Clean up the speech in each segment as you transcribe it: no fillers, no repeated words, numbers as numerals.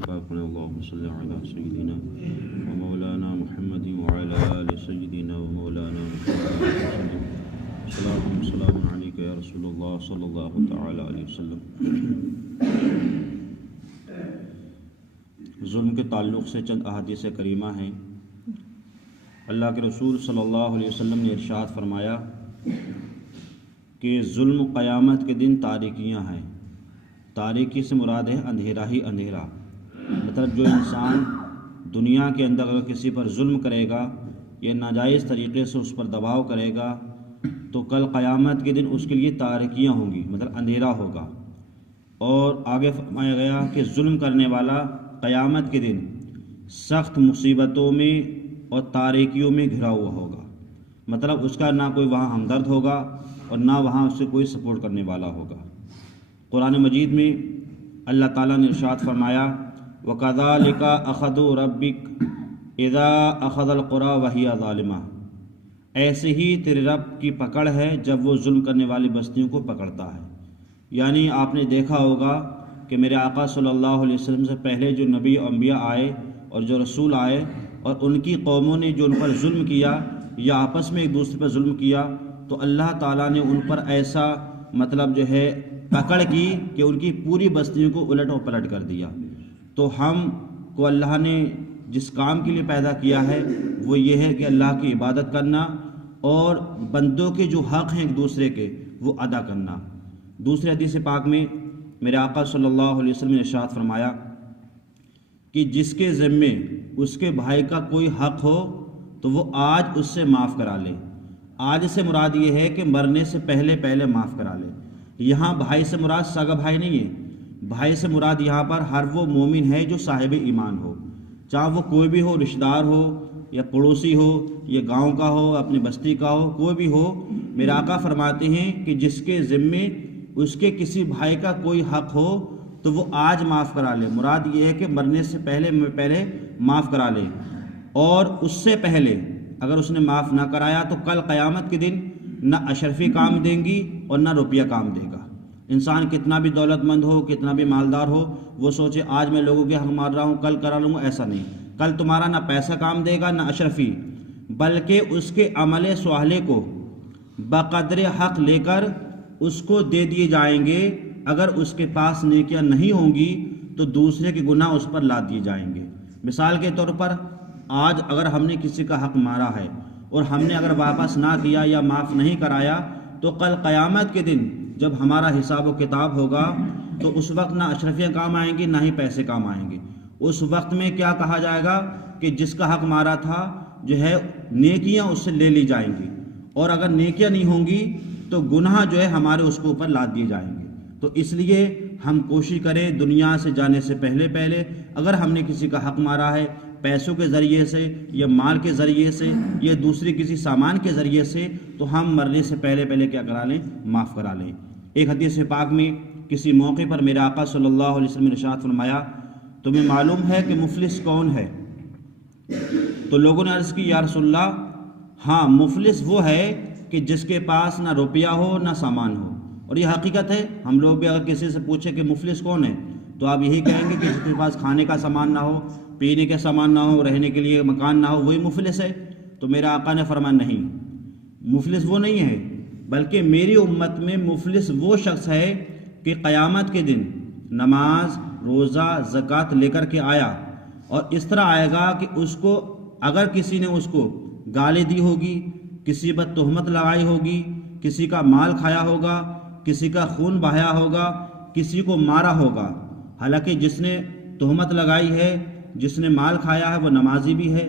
پاک پڑھیں اللہم صلی علی سیدنا و مولانا محمد وعلی آل سیدنا و مولانا محمد سلام علیکہ یا رسول اللہ صلی اللہ تعالی علیہ وسلم۔ ظلم کے تعلق سے چند احادیث کریمہ ہیں۔ اللہ کے رسول صلی اللہ علیہ وسلم نے ارشاد فرمایا کہ ظلم قیامت کے دن تاریکیاں ہیں۔ تاریکی سے مراد ہے اندھیرا ہی اندھیرا، مطلب جو انسان دنیا کے اندر اگر کسی پر ظلم کرے گا یا ناجائز طریقے سے اس پر دباؤ کرے گا تو کل قیامت کے دن اس کے لیے تاریکیاں ہوں گی، مطلب اندھیرا ہوگا۔ اور آگے فرمایا گیا کہ ظلم کرنے والا قیامت کے دن سخت مصیبتوں میں اور تاریکیوں میں گھرا ہوا ہوگا، مطلب اس کا نہ کوئی وہاں ہمدرد ہوگا اور نہ وہاں اس سے کوئی سپورٹ کرنے والا ہوگا۔ قرآن مجید میں اللہ تعالیٰ نے ارشاد فرمایا وَكَذَلِكَ أَخَذُ رَبِّكَ إِذَا أَخَذَ الْقُرَىٰ وَهِيَ ظَالِمَةٌ، ایسے ہی تیرے رب کی پکڑ ہے جب وہ ظلم کرنے والی بستیوں کو پکڑتا ہے۔ یعنی آپ نے دیکھا ہوگا کہ میرے آقا صلی اللہ علیہ وسلم سے پہلے جو نبی و انبیاء آئے اور جو رسول آئے اور ان کی قوموں نے جو ان پر ظلم کیا یا آپس میں ایک دوسرے پر ظلم کیا تو اللہ تعالیٰ نے ان پر ایسا مطلب جو ہے پکڑ کی کہ ان کی پوری بستیوں کو الٹ و پلٹ کر دیا۔ تو ہم کو اللہ نے جس کام کے لیے پیدا کیا ہے وہ یہ ہے کہ اللہ کی عبادت کرنا اور بندوں کے جو حق ہیں ایک دوسرے کے وہ ادا کرنا۔ دوسرے حدیث پاک میں میرے آقا صلی اللہ علیہ وسلم نے ارشاد فرمایا کہ جس کے ذمے اس کے بھائی کا کوئی حق ہو تو وہ آج اس سے معاف کرا لے۔ آج سے مراد یہ ہے کہ مرنے سے پہلے معاف کرا لے۔ یہاں بھائی سے مراد سگا بھائی نہیں ہے، بھائی سے مراد یہاں پر ہر وہ مومن ہے جو صاحب ایمان ہو، چاہے وہ کوئی بھی ہو، رشتہ دار ہو یا پڑوسی ہو یا گاؤں کا ہو اپنی بستی کا ہو، کوئی بھی ہو۔ میرے آقا فرماتے ہیں کہ جس کے ذمے اس کے کسی بھائی کا کوئی حق ہو تو وہ آج معاف کرا لے۔ مراد یہ ہے کہ مرنے سے پہلے معاف کرا لے، اور اس سے پہلے اگر اس نے معاف نہ کرایا تو کل قیامت کے دن نہ اشرفی کام دیں گی اور نہ روپیہ کام دے گا۔ انسان کتنا بھی دولت مند ہو، کتنا بھی مالدار ہو، وہ سوچے آج میں لوگوں کے حق مار رہا ہوں کل کرا لوں گا، ایسا نہیں۔ کل تمہارا نہ پیسہ کام دے گا نہ اشرفی، بلکہ اس کے عمل صالح کو بقدر حق لے کر اس کو دے دیے جائیں گے۔ اگر اس کے پاس نیکیاں نہیں ہوں گی تو دوسرے کے گناہ اس پر لاد دیے جائیں گے۔ مثال کے طور پر آج اگر ہم نے کسی کا حق مارا ہے اور ہم نے اگر واپس نہ کیا یا معاف نہیں کرایا تو کل قیامت کے دن جب ہمارا حساب و کتاب ہوگا تو اس وقت نہ اشرفیاں کام آئیں گی نہ ہی پیسے کام آئیں گے۔ اس وقت میں کیا کہا جائے گا کہ جس کا حق مارا تھا جو ہے نیکیاں اس سے لے لی جائیں گی، اور اگر نیکیاں نہیں ہوں گی تو گناہ جو ہے ہمارے اس کے اوپر لاد دیے جائیں گے۔ تو اس لیے ہم کوشش کریں دنیا سے جانے سے پہلے اگر ہم نے کسی کا حق مارا ہے پیسوں کے ذریعے سے یا مال کے ذریعے سے یا دوسری کسی سامان کے ذریعے سے، تو ہم مرنے سے پہلے کیا کرا لیں؟ معاف کرا لیں۔ ایک حدیث پاک میں کسی موقع پر میرے آقا صلی اللہ علیہ وسلم نے ارشاد فرمایا تمہیں معلوم ہے کہ مفلس کون ہے؟ تو لوگوں نے عرض کی یا رسول اللہ ہاں، مفلس وہ ہے کہ جس کے پاس نہ روپیہ ہو نہ سامان ہو۔ اور یہ حقیقت ہے، ہم لوگ بھی اگر کسی سے پوچھیں کہ مفلس کون ہے تو آپ یہی کہیں گے کہ جس کے پاس کھانے کا سامان نہ ہو، پینے کا سامان نہ ہو، رہنے کے لیے مکان نہ ہو، وہی مفلس ہے۔ تو میرے آقا نے فرمایا نہیں، مفلس وہ نہیں ہے، بلکہ میری امت میں مفلس وہ شخص ہے کہ قیامت کے دن نماز روزہ زکوٰۃ لے کر کے آیا اور اس طرح آئے گا کہ اس کو اگر کسی نے اس کو گالی دی ہوگی، کسی پر تہمت لگائی ہوگی، کسی کا مال کھایا ہوگا، کسی کا خون بہایا ہوگا، کسی کو مارا ہوگا، حالانکہ جس نے تہمت لگائی ہے، جس نے مال کھایا ہے وہ نمازی بھی ہے،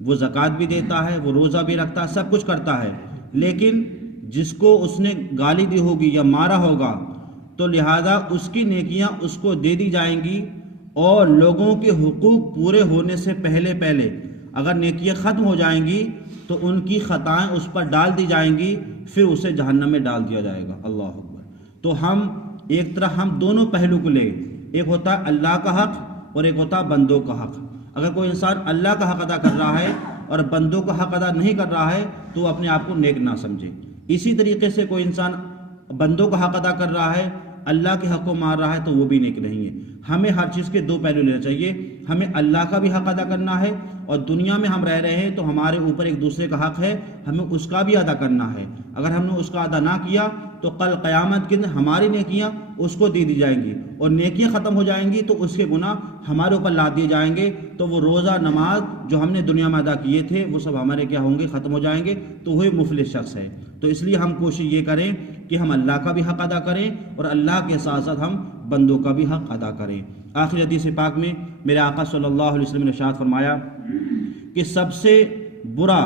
وہ زکوٰۃ بھی دیتا ہے، وہ روزہ بھی رکھتا ہے، سب کچھ کرتا ہے، لیکن جس کو اس نے گالی دی ہوگی یا مارا ہوگا تو لہذا اس کی نیکیاں اس کو دے دی جائیں گی، اور لوگوں کے حقوق پورے ہونے سے پہلے اگر نیکیاں ختم ہو جائیں گی تو ان کی خطائیں اس پر ڈال دی جائیں گی، پھر اسے جہنم میں ڈال دیا جائے گا۔ اللہ اکبر۔ تو ہم ایک طرح ہم دونوں پہلو کو لیں، ایک ہوتا ہے اللہ کا حق اور ایک ہوتا ہے بندوں کا حق۔ اگر کوئی انسان اللہ کا حق ادا کر رہا ہے اور بندوں کا حق ادا نہیں کر رہا ہے تو وہ اپنے آپ کو نیک نہ سمجھے۔ اسی طریقے سے کوئی انسان بندوں کا حق ادا کر رہا ہے اللہ کے حق کو مار رہا ہے تو وہ بھی نیک نہیں ہے۔ ہمیں ہر چیز کے دو پہلو لینا چاہیے، ہمیں اللہ کا بھی حق ادا کرنا ہے، اور دنیا میں ہم رہ رہے ہیں تو ہمارے اوپر ایک دوسرے کا حق ہے، ہمیں اس کا بھی ادا کرنا ہے۔ اگر ہم نے اس کا ادا نہ کیا تو کل قیامت کے دن ہماری نیکیاں اس کو دے دی جائیں گی، اور نیکیاں ختم ہو جائیں گی تو اس کے گناہ ہمارے اوپر لاد دیے جائیں گے، تو وہ روزہ نماز جو ہم نے دنیا میں ادا کیے تھے وہ سب ہمارے کیا ہوں گے؟ ختم ہو جائیں گے، تو وہی مفلس شخص ہے۔ تو اس لیے ہم کوشش یہ کریں کہ ہم اللہ کا بھی حق ادا کریں اور اللہ کے ساتھ ساتھ ہم بندوں کا بھی حق ادا کریں۔ آخری حدیث پاک میں میرے آقا صلی اللہ علیہ وسلم نے ارشاد فرمایا کہ سب سے برا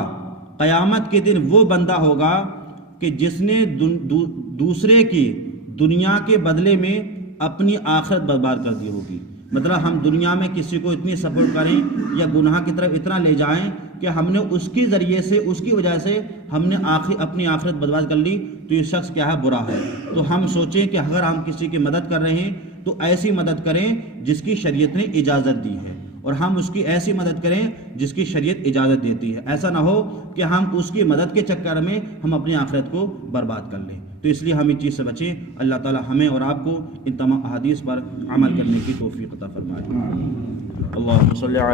قیامت کے دن وہ بندہ ہوگا کہ جس نے دوسرے کی دنیا کے بدلے میں اپنی آخرت برباد کر دی ہوگی۔ مطلب ہم دنیا میں کسی کو اتنی سپورٹ کریں یا گناہ کی طرف اتنا لے جائیں کہ ہم نے اس کی ذریعے سے، اس کی وجہ سے ہم نے اپنی آخرت برباد کر لی، تو یہ شخص کیا ہے؟ برا ہے۔ تو ہم سوچیں کہ اگر ہم کسی کی مدد کر رہے ہیں تو ایسی مدد کریں جس کی شریعت نے اجازت دی ہے، اور ہم اس کی ایسی مدد کریں جس کی شریعت اجازت دیتی ہے۔ ایسا نہ ہو کہ ہم اس کی مدد کے چکر میں ہم اپنی آخرت کو برباد کر لیں۔ تو اس لیے ہم اس چیز سے بچیں۔ اللہ تعالی ہمیں اور آپ کو ان تمام احادیث پر عمل کرنے کی توفیق عطا فرمائے۔ اللہم صلی علی